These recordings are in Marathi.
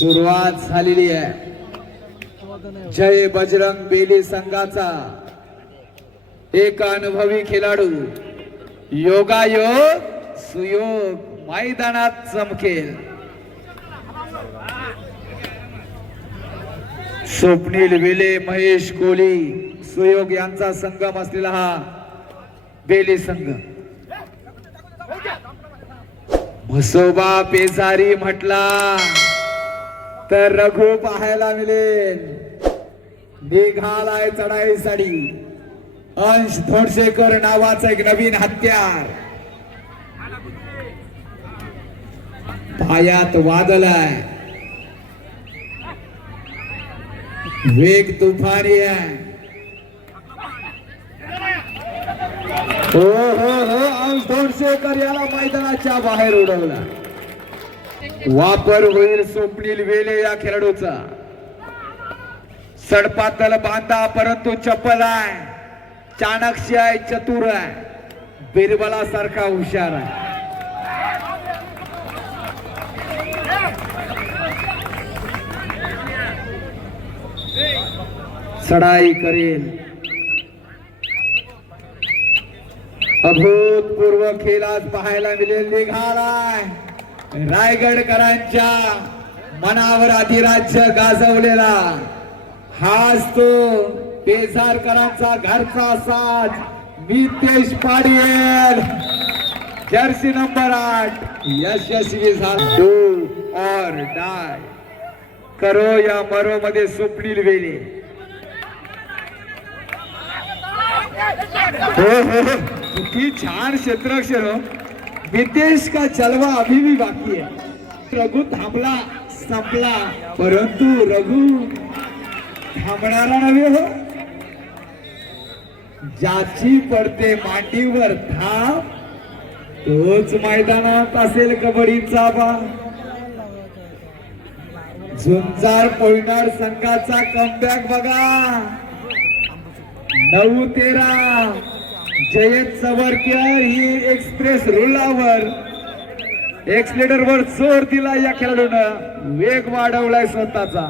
सुरुवात झालेली आहे. जय बजरंग बेली संघाचा एक अनुभवी खेळाडू योगायोग सुयोग मैदानात चमकेल. स्वप्नील वेले महेश कोहली सुयोग यांचा संगम असलेला हा बेली संघ. म्हसोबा पेजारी म्हटला तर रघु पाहायला मिळेल. निघालाय चढाईसाठी अंश धोडशेकर नावाचा एक नवीन हत्यार. पायात वादळ आहे, वेग तुफानी आहे. हो हो हो अंश धोडशेकर याला मैदानाच्या बाहेर उडवला. वापर होईल स्वप्नील वेले या खेळाडूचा. सडपातल बांधा परंतु चप्पल आहे, चाणक्य आहे, चतुर आहे, बिरबला सारखा हुशार आहे. चढाई करेल. अभूतपूर्व खेळ आज पाहायला मिळेल. निघालाय रायगडकरांच्या मनावर अधिराज्य गाजवलेला हाच तो पेझारकरांचा घरचा साथ नितेश पाटील. जर्सी नंबर 8 यशस्वी झाला. डू और डाय करो या मरो मध्ये स्वप्नील वेले. हो हो किती छान क्षेत्ररक्षण हो. नितेश का जलवा अभी भी बाकी है. रघु थांबला संपला परंतु रघु थांबणारा नव्हे हो. ज्याची पडते मांडीवर थांब तोच मैदानात असेल कबड्डीचा बा. झुंजार पोयनाड संघाचा कमबॅक बघा. 9-13 जयंत सवरकर ही एक्सप्रेस रुलावर एक्सलेटर वर जोर दिला. या खेळाडूनं वेग वाढवलाय स्वतःचा.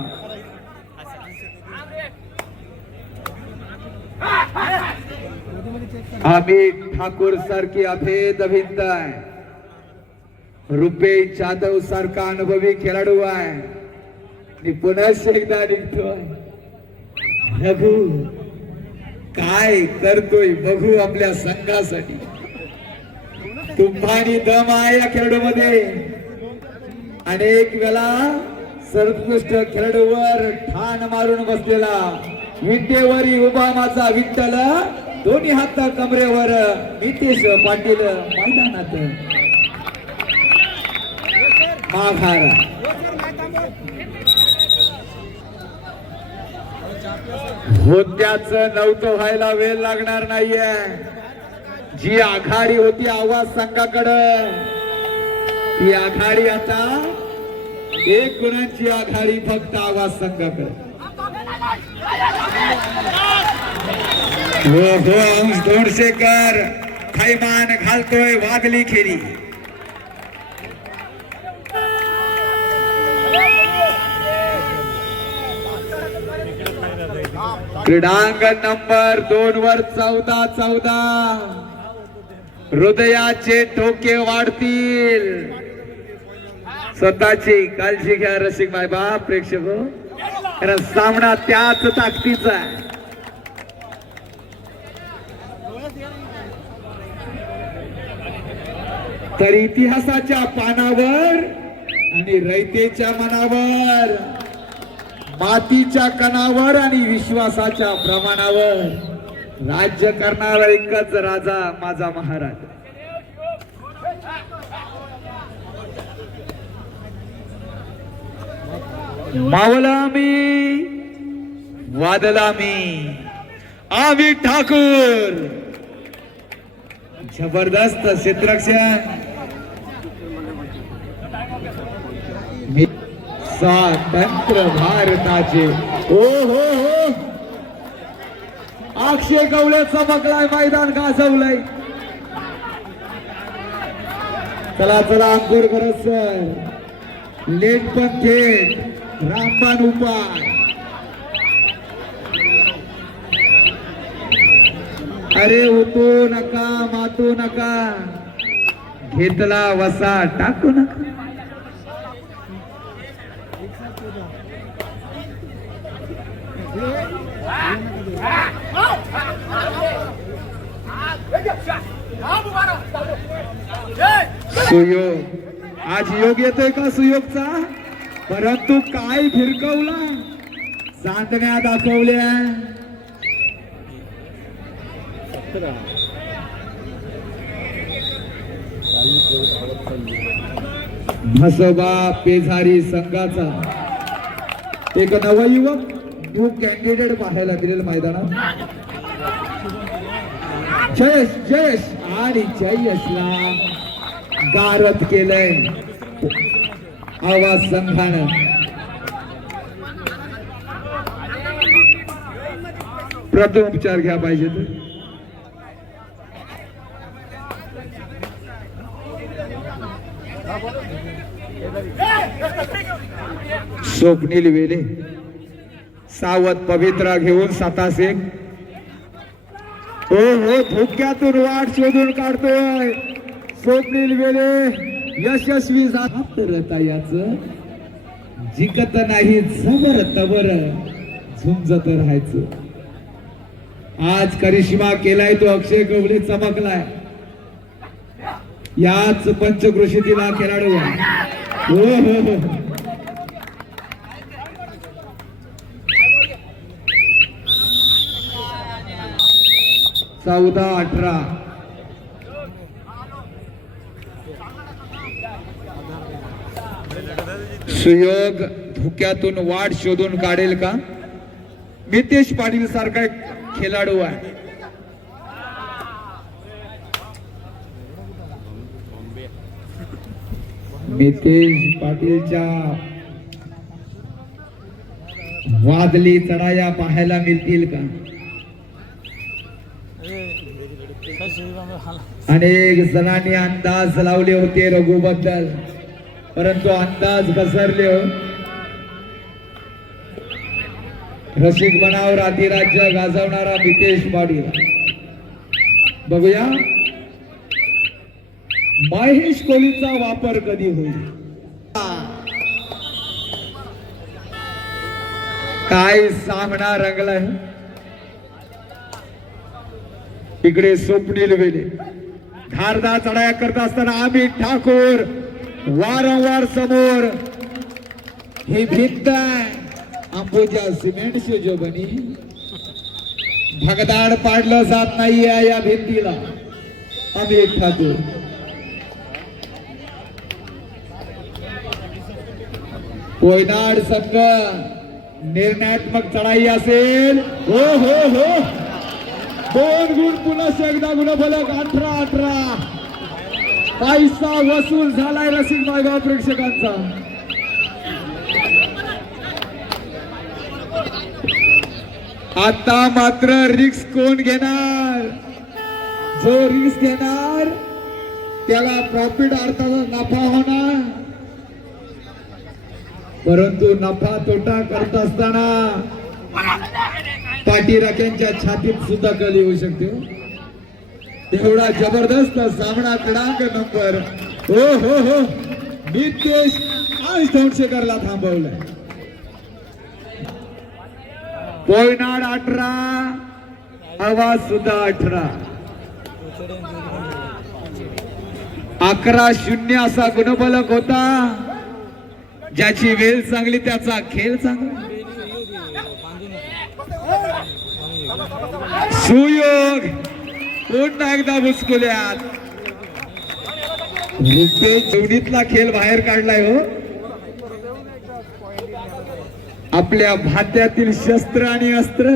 अमित ठाकूर सारखी अभेद भिंत आहे. रुपेश जाधव सारखा अनुभवी खेळाडू आहे. पुन्हा एकदा निघतोय. रघु काय करतोय बघू आपल्या संघासाठी. तुफानी दम आहे या खेळाडूमध्ये. अनेक वेळा सर्वोत्कृष्ट खेळाडूवर ठाण मारून बसलेला विटेवरी उभा माझा विठ्ठल. दोन्ही हात कमरेवर नितेश पाटील मैदानात माघारा. होत्याच नव्हतं व्हायला वेळ लागणार नाहीये. जी आघाडी होती आवाज संघाकडं ती आघाडी आता 1 गुणांची आघाडी फक्त आवाज संघाकडे. हो हो अंश धोडशेकर थैमान घालतोय वादली खेळी. क्रीडांगण नंबर 2 वर 14-14 हृदयाचे ठोके वाढतील. स्वतःची काळजी घ्या रसिक माय बाप प्रेक्षक हो. कारण सामना त्याच ताकदीचा आहे. तर इतिहासाच्या पानावर आणि रयतेच्या मनावर, मातीच्या कणावर आणि विश्वासाच्या प्रमाणावर राज्य करणारा एकच राजा माझा महाराज. मावला मी वादला मी आम्ही ठाकूर. जबरदस्त क्षेत्ररक्षण. स्वातंत्र्य भारताचे हो हो हो अक्षय गवळे चमकलाय मैदान गाजवलंय चला चला अंकुर करत सर लेट पण थेट रामबाण उपाय अरे उतू नका मातू नका घेतला वसा टाकू नका सुयोग आज योग येतोय का सुयोगचा परंतु काय फिरकवला चांदण्या दाखवल्या म्हसोबा पेझारी संघाचा एक नवयुवक न्यू कॅन्डिडेट पाहायला दिलेलं मैदानात जयश जयश आणि जयशला गारद केलंय आवाज संघानं प्रथम उपचार घ्या पाहिजे तर स्वप्नील वेले सावध पवित्रा घेऊन सातासे हो हो धोक्यातून वाट शोधून काढतोय स्वप्नील वेले यशस्वी याच जिकत नाही जबर तबर झुंजत राहायचं आज करिश्मा केलाय तो अक्षय गवळे चमकलाय याच पंचक्रोशीतील हा खेळाडू हो हो हो 14-18 सुयोग धोक्यातून वाट शोधून काढेल का मितेश पाटील सारखा एक खेळाडू आहे मितेश पाटीलच्या वादली चढाया पाहायला मिळतील का अनेक जणांनी अंदाज लावले होते रघु बद्दल परंतु अंदाज घसरले हो रसिक बनावर अधिराज्य गाजवणारा मितेश पाटील बघूया महेश कोहलीचा वापर कधी होईल काय सामना रंगलाय इकडे स्वप्नील वेले धारदार चढाया करत असताना अमित ठाकूर वारंवार समोर ही भिंत अंबुजा सिमेंटची जो बनी भगदाड पाडलं जात नाहीये या भिंतीला अमित ठाकूर कोयनाड संघ निर्णयात्मक चढाई असेल हो हो हो 2 गुण पुन्हा एकदा गुणफलक 18-18 पैसा वसूल झालाय रसिक मायगाव प्रेक्षकांचा आता मात्र रिक्स कोण घेणार जो रिक्स घेणार त्याला प्रॉफिट अर्थाचा नफा होणार परंतु नफा तोटा करत असताना पाठीराख्यांच्या छातीत सुद्धा कल येऊ शकते एवढा जबरदस्त सामना क्रमांक नंबर हो हो हो मितेश आज धोंडशेकरला थांबवलंय कोयनाड 18 आवाज सुद्धा 18 11-0 असा गुणफलक होता ज्याची वेळ चांगली त्याचा खेळ चांगला सुयोग पुन्हा एकदा बुचकुल्यात रुपेश जेवणीतला खेळ बाहेर काढलाय हो आपल्या भात्यातील शस्त्र आणि अस्त्र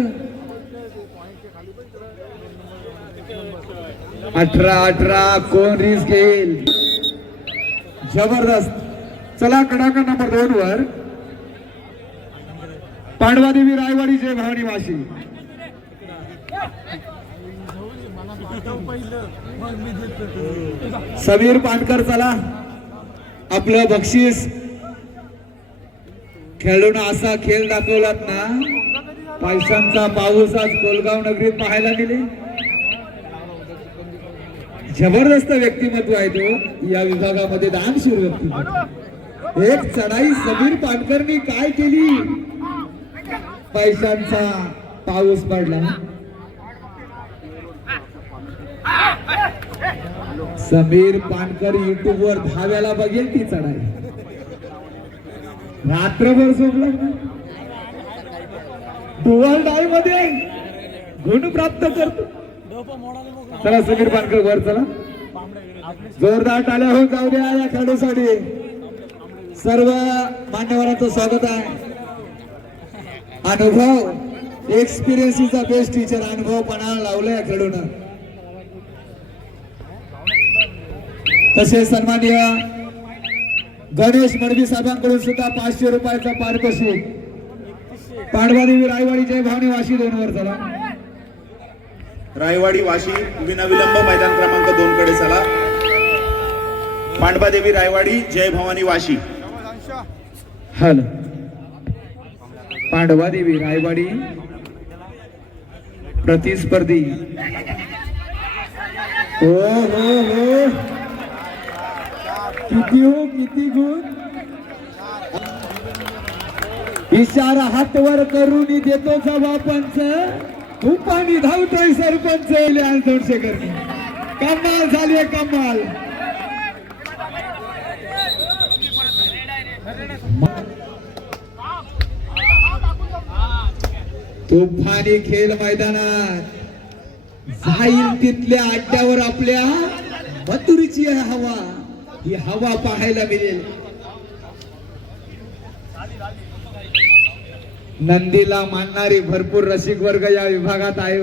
18-18 कोण रिस्क घेईल जबरदस्त चला कडाका नंबर 2 वर पांडवादेवी रायवाडी जय भवानी वाशी. समीर पानकर चला, आपलं बक्षीस. खेळून असा खेळ दाखवलात ना, पैशांचा पाऊस आज कोलगाव नगरीत पाहायला गेले. जबरदस्त व्यक्तिमत्व आहे तो या विभागामध्ये, दानशूर व्यक्तिमत्व. एक चढाई समीर पानकरनी काय केली, पैशांचा पाऊस पडला. समीर पानकर युट्यूब वर धाव्याला बघेल ती चढाई, रात्रभर झोपला. डुअल डाय मध्ये गुण प्राप्त करतो. चला समीर पानकर वर चला, जोरदार टाळ्या हो जाऊ द्या या खेळाडूसाठी. सर्व मान्यवरांचं स्वागत आहे. अनुभव, experience is the best teacher. अनुभव पणा लावलाय खेळून. तसेच सन्माननीय गणेश मडवी साहेबांकडून सुद्धा 500 रुपयाचा पारितोषिक. पांडवादेवी रायवाडी जय भवानी वाशी 2 वर चला. रायवाडी वाशी विनाविलंब मैदान क्रमांक 2 कडे चला. पांडवादेवी रायवाडी जय भवानी वाशी. हल पांडवादेवी रायवाडी प्रतिस्पर्धी. हो हो हो, किती गुण. इशारा हात वर करून देतो जबाबंच, तुपानी धावतोय सरपंच. दोनशेकर कमाल झाली, कमाल. तुफानी खेळ मैदानात जाईल तिथल्या अड्ड्यावर आपल्या मथुरीची हवा, ही हवा पाहायला मिळेल. नंदीला मानणारी भरपूर रसिक वर्ग या विभागात आहे.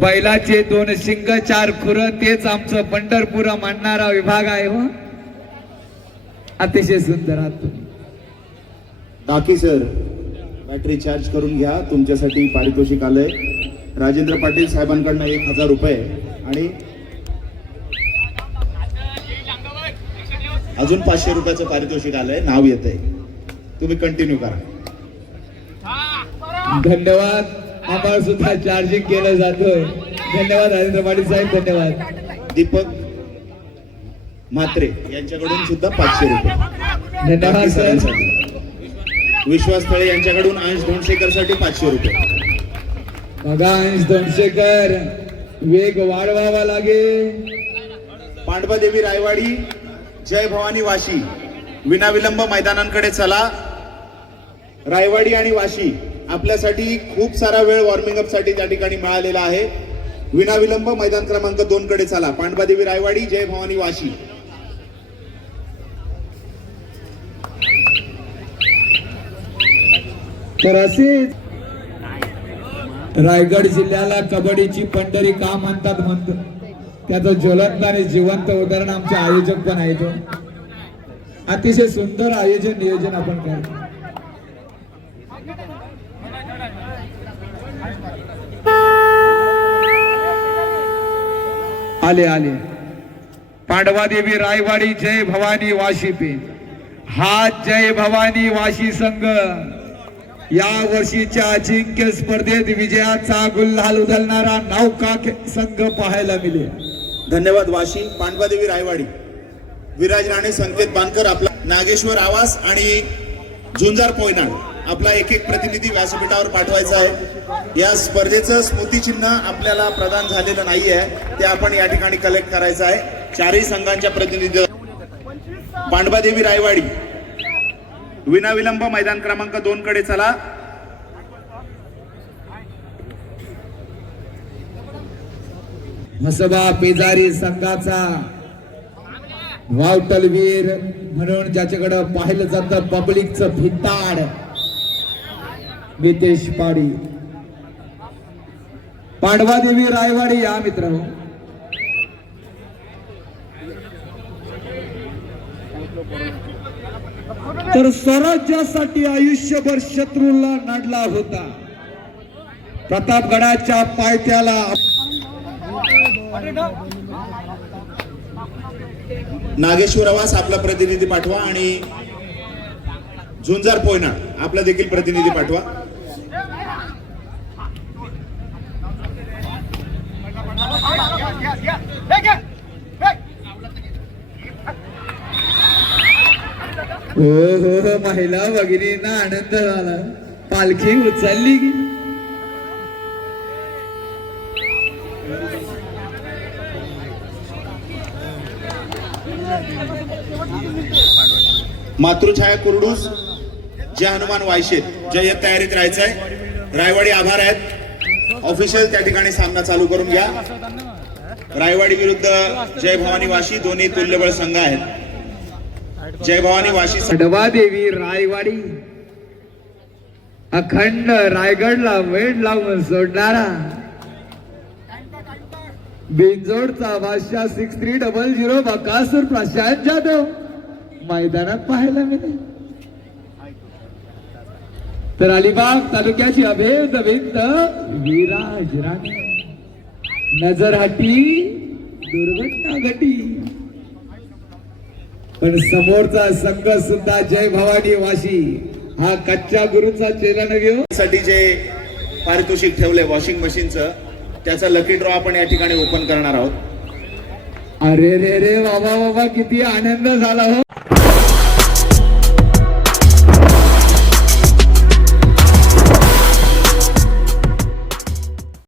बैलाचे 2 शिंग 4 खुर, तेच आमचं पंढरपूर मानणारा विभाग आहे. हो, अतिशय सुंदर आहात. टाकी सर, बॅटरी चार्ज करून घ्या. तुमच्यासाठी पारितोषिक आलंय राजेंद्र पाटील साहेबांकडनं 1000 रुपये आणि अजून 500 रुपयाचं पारितोषिक आलंय. नाव येत आहे, तुम्ही कंटिन्यू करा. धन्यवाद. आम्हाला सुद्धा चार्जिंग केलं जातोय. धन्यवाद राजेंद्र पाटील साहेब, धन्यवाद. दीपक म्हात्रे यांच्याकडून सुद्धा 500 रुपये. धन्यवाद सर. विश्वास तळे यांच्याकडून अंश धोंडशेकर साठी 500 रुपये. बघा अंश धोंडशेकर, वेग वाढवावा लागेल. पांडवादेवी रायवाडी जय भवानी वाशी विनाविलंब मैदानांकडे चला. रायवाडी आणि वाशी आपल्यासाठी खूप सारा वेळ वॉर्मिंग अप साठी त्या ठिकाणी मिळालेला आहे. विनाविलंब मैदान क्रमांक 2 कडे चला. पांडवादेवी रायवाडी जय भवानी वाशी. तर असेच रायगड जिल्ह्याला कबड्डीची पंढरी का म्हणतात त्याचं ज्वलंत आणि जिवंत उदाहरण आमचे आयोजक पण आहेत. अतिशय सुंदर आयोजन नियोजन आपण करतो. आले आले. पांडवादेवी रायवाडी जय भवानी वाशी पे हा जय भवानी वाशी संघ या वर्षीच्या अजिंक्य स्पर्धेत विजयाचा गुल्हाल उधळणारा नौका संघ पाहायला मिळेल. धन्यवाद वाशी. पांडवादेवी रायवाडी विराज राणे, संकेत बांधकर, आपला नागेश्वर आवास आणि झुंजार पोयनाड आपला एक प्रतिनिधी व्यासपीठावर पाठवायचा आहे. या स्पर्धेचं स्मृतिचिन्ह आपल्याला प्रदान झालेलं नाही आहे, ते आपण या ठिकाणी कलेक्ट करायचं आहे. 4ही संघांच्या प्रतिनिधी. पांडवादेवी रायवाडी विनाविलंब मैदान क्रमांक 2 कडे चला. म्हसोबा पेजारी संघाचा वावटलवीर म्हणून ज्याच्याकडे पाहिलं जातं पब्लिकचं भिताड मितेश पाडी. पांडवादेवी रायवाडी या मित्रांनो. तर स्वराज्यासाठी आयुष्यभर शत्रूला नडला होता. प्रतापगडाच्या पायथ्याला नागेश्वर आवास आपला प्रतिनिधी पाठवा आणि झुंजार पोयनाड आपला देखील प्रतिनिधी पाठवा. हो हो हो, महिला भगिनींना आनंद झाला. पालखी उचलली की मातृछाया कुरडूस, जय हनुमान वायशेत, जय तयारीत राहायचंय. रायवाडी आभार आहेत. ऑफिशियल त्या ठिकाणी सामना चालू करून घ्या. रायवाडी विरुद्ध जय भवानी वाशी दोन्ही तुल्यबळ संघ आहेत. जय भवानी वाशी देवी रायवाडी अखंड रायगडला वेळ लावून सोडणारा बिंजोडचा बादशाह 6300 बकासूर प्रशांत जाधव मैदानात पाहायला मिळेल. तर अलिबाग तालुक्याची अभेद भिंत विराज राणे नजर हटी दुर्घटना घटी. पण समोरचा संघ सुद्धा जय भवानी वाशी हा कच्च्या गुरुचा चेला न घेऊ साठी जे पारितोषिक ठेवले वॉशिंग मशीनचं त्याचा लकी ड्रॉ आपण या ठिकाणी ओपन करणार आहोत. अरे रे रे बाबा बाबा किती आनंद झाला हो.